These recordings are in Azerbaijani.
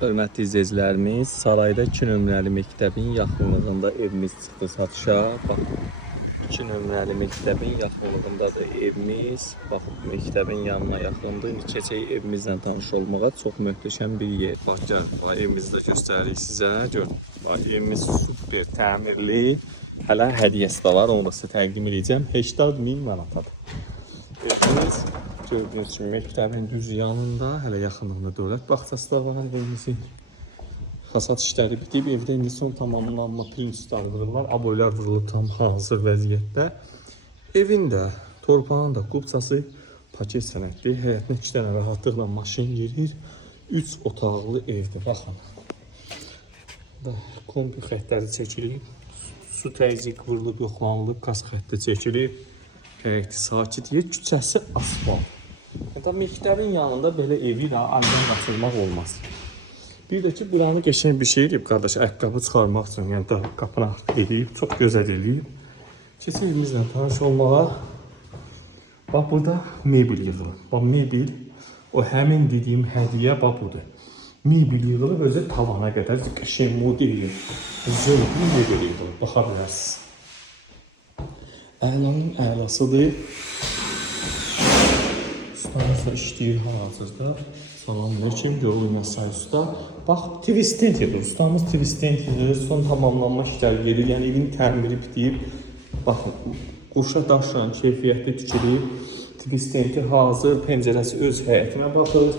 Hörmətli izləyicilərimiz, Sarayda 2 nömrəli məktəbin yaxınlığında evimiz çıxdı satışa. Bax, 2 nömrəli məktəbin yaxınlığındadır evimiz. Bax, məktəbin yanına yaxındır. İndi keçək evimizlə tanış olmağa. Çox möhtəşəm bir yer. Bax, gəl, evimizi də göstəririk sizə. Görün, bax, evimiz super təmirli. Hələ hədiyyəsi də var, onu da sizə təqdim edəcəm. 80.000 manatadır. Evimiz gördüğünüz gibi məktəbin düz yanında, hələ yaxınlığında dövlət bağçası da var evimizin. Hasat işləri bitib, evdə indi son tamamlanma plyuslar vururlar, aboylar vurulub tam hazır vəziyyətdə. Evin də, torpağın da qubçası paket sənədli, həyətinə 2 dənə rahatlıqla maşın girir. 3 otaqlı evdir, baxın. Kombi xəttləri çəkilib, su təzyiq vurulub, yoxlanılıb, qaz xətti çəkilib. Həyəti sakit yer, küçəsi asfalt. Hətta məktəbin yanında belə evi də əldən qaçırmaq olmaz. Bir də ki, buranı geçən bir şey edib, qardaş, ayaqqabı çıxarmaq üçün, yəni da qapını edib, çox gözəl edib. Keçək evimizlə tanış olmağa. Bax, burada mebel yığılır. Bax, mebel, o həmin dediyim hədiyyə, bax, budur. Mebel yığılır, özü tavana qədər, qəşəng modeli, zöl bir mebel yığılır, baxa bilərsiniz. Əlanın əlasıdır. Ustamız da işləyir hal-hazırda. Salamünaleyküm, Görülmez Sayus'ta. Bax, Twistentidir. Ustamız Twistentidir. Son tamamlanma işləri gedir. Yəni, evin təmiri bitib. Baxın, qurşa daşla keyfiyyətli tikilib. Twistenti hazır. Pəncərəsi öz həyətinə baxır.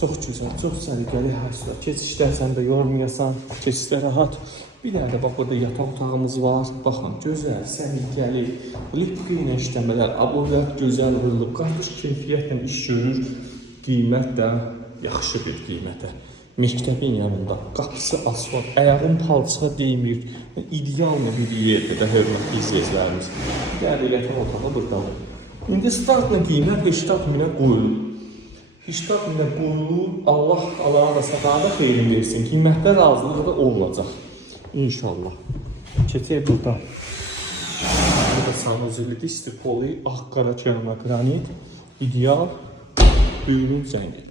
Çox gözəl, çox səliqəli həsrə. Keçişlər sən də yormayasan. Keçişlər rahat. Bir dənə də bax, burada yataq otağımız var. Baxın, gözəl, səliqəli, lipqi ilə işləmələr, aboylar gözəl vurulub, qardaş keyfiyyətlə iş görür, qiymət də yaxşı bir qiymətə. Məktəbin yanında, qapısı asfalt, ayağın palça deymir, ideal bir yerdir də hörmətli izləyicilərimiz. Bir dənə də yataq otağı buradadır. İndi startla qiymət 80.000-ə qoyulur. 80.000-ə qoyulur, Allah Allah'a da səqada xeyrin versin, qiymətdə razılığı da olacaq. İnşallah. Keçək burada. Burada sanuzilli, istipoli, ağ qara kəlmə, qranit, ideal, düyünün zəngi.